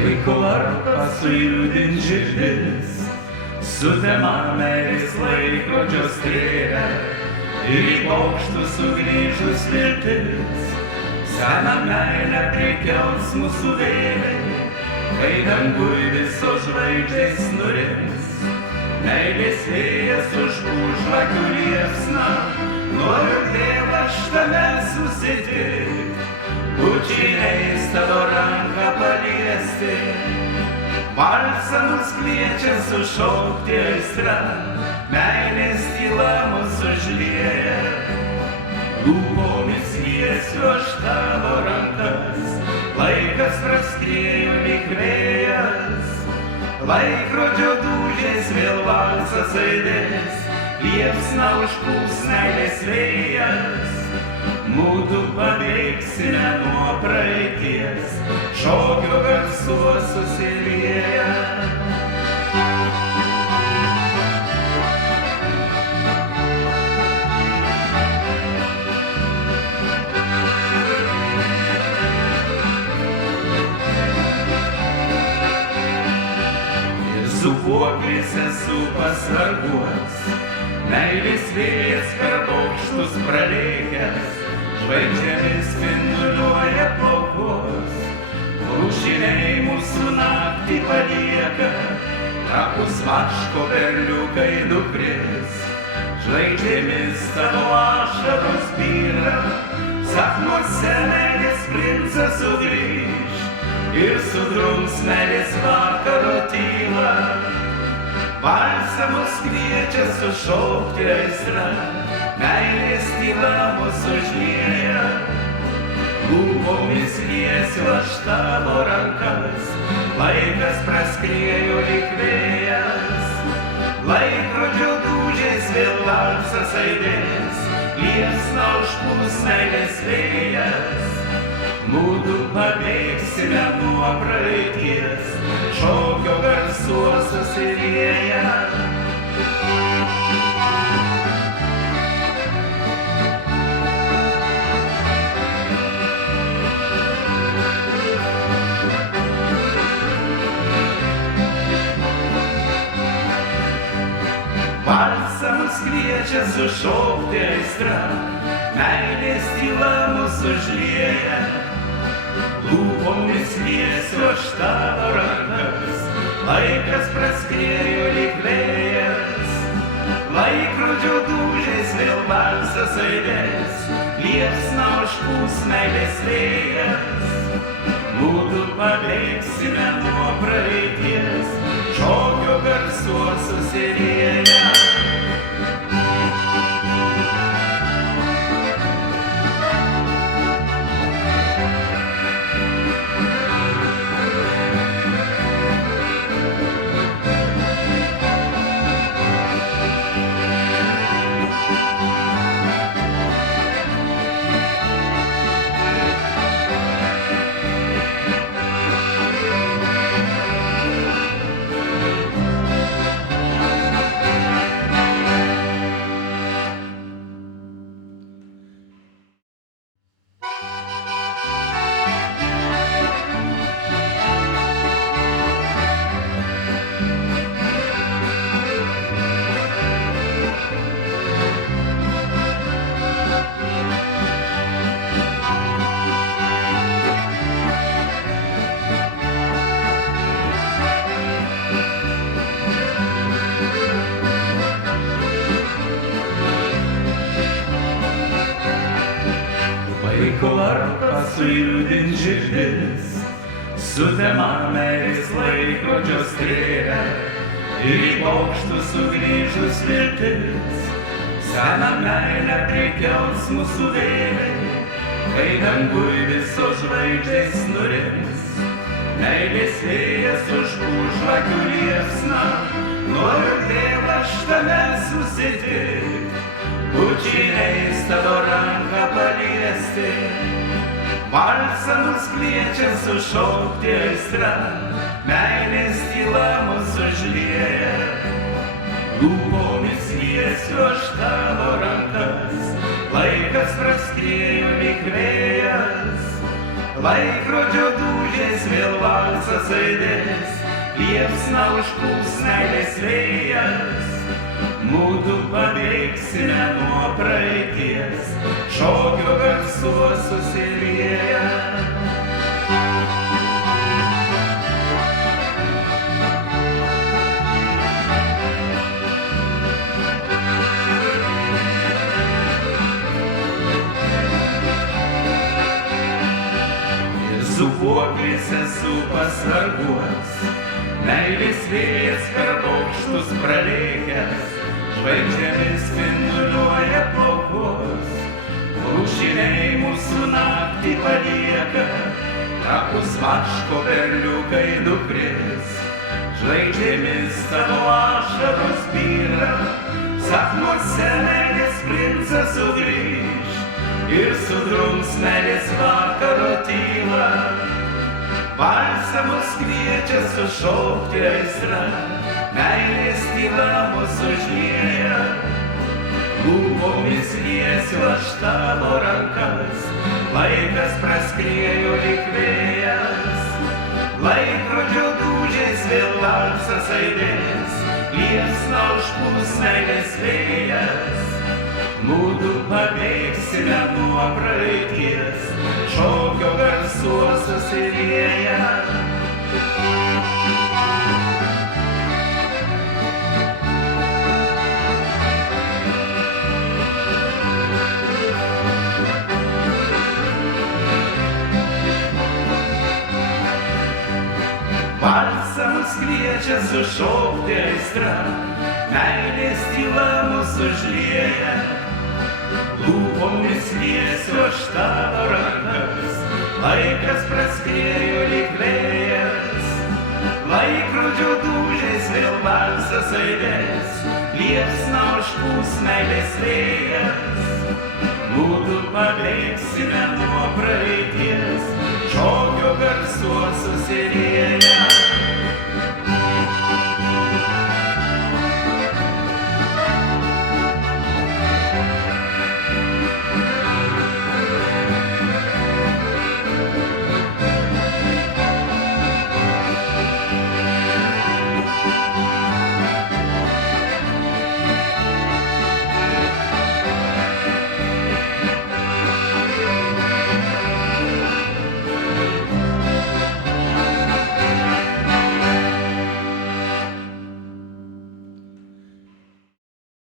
Laiko varpas sujudint širdis, sutema meilės laikrodžio strėlę, ir į bokštus sugrįžus viltis, seną meilę prikels mūsų vėliai, kai dangui visos žvaigždės nurims. Meilės vėjas užpūs žvakių liepsną, noriu vėl aš tave susitikt, bučiniais tavo ranką paliesti. Valsą mus kviečia sušaukti aistra, meilės tyla mus užlieja. Lūpomis liesiu aš tavo rankas, laikas praskriejo lyg vėjas. Laikrodžio dūžiais vėl valsas aidės, liepsna užpūs meilės vėjas. Mudu pabėgsime nuo praeities, šokio garsuo susilieja. Sūpuoklis esu pasvarguos, meilės vėjas per bokštus pralėkęs, žvaigždėmis spinduliuoja plaukus, lūšiniai mūsų naktį palieka, trapūs vaško perliukai nukris. Žvaigždėmis tavo ašaros byra, sapnuose meilės princas sugrįž, ir sudrums meilės vakaro tyla. Valsą mus kviečia sušaukti aistra, meilės tyla mus užlieja. Lūpomis liesiu aš tavo rankas, laikas praskriejo lyg vėjas. Laikrodžio dūžiais vėl valsas aidės, liepsna užpūs meilės vėjas. Mudu pabėgsime nuo praeities, šokio garsuo susilieja. Valsą mus kviečia sušaukti aistra, meilės tyla mus užlieja. Lūpomis liesiu aš tavo rankas, laikas praskriejo lyg vėjas. Laikrodžio dūžiais vėl valsas aidės, liepsna užpūs meilės vėjas. Mudu pabėgsime nuo praeities, šokio garsuo susilieja. Laiko varpas sujudint širdis, sutema meilės laikrodžio strėlę, ir į bokštus sugrįžus viltis, seną meilę prikels mūsų vėliai, kai dangui visos žvaigždės nurims. Meilės vėjas užpūs žvakių liepsną, noriu vėl aš tave susitikt, bučiniais tavo ranką paliesti. Valsą mus kviečia sušaukti aistra, meilės tyla mus užlieja. Lūpomis liesiu aš tavo rankas, laikas praskriejo lyg vėjas. Laikrodžio dūžiais vėl valsas aidės, liepsna užpuls meilės vėjas. Mudu pabėgsime nuo praeities, šokio garsuos susilieję. Sūpuoklis esu pasvarguos, meilės vėjas per bokštus pralėkęs, žvaigždėmis spinduliuoja plaukus, lūšiniai mūsų naktį palieka, trapus vaško berniukai nukris, žvaigždėmis tavo ašaros byra, sapnuose meilės princas sugrįž ir sudrums meilės vakaro tyla. Valsą mus kviečia sušaukti aistra, meilės tyla mus užlieja. Lūpomis liesiu aš tavo rankas, laikas praskriejo lyg vėjas. Laikrodžio dūžiais vėl valsas aidės, liepsna užpuls meilės vėjas. Mudu pabėgsime nuo praeities, šokio garsuos susilieję. Valsą mus kviečia sušaukti aistra, meilės tyla mus užlieja. Lūpomis liesiu aš tavo rankas, laikas praskriejo lyg vėjas. Laikrodžio dūžiais vėl valsas aidės, liepsna užpūs meilės vėjas. Mudu pabėgsime nuo praeities, šokio garsuos susilieję.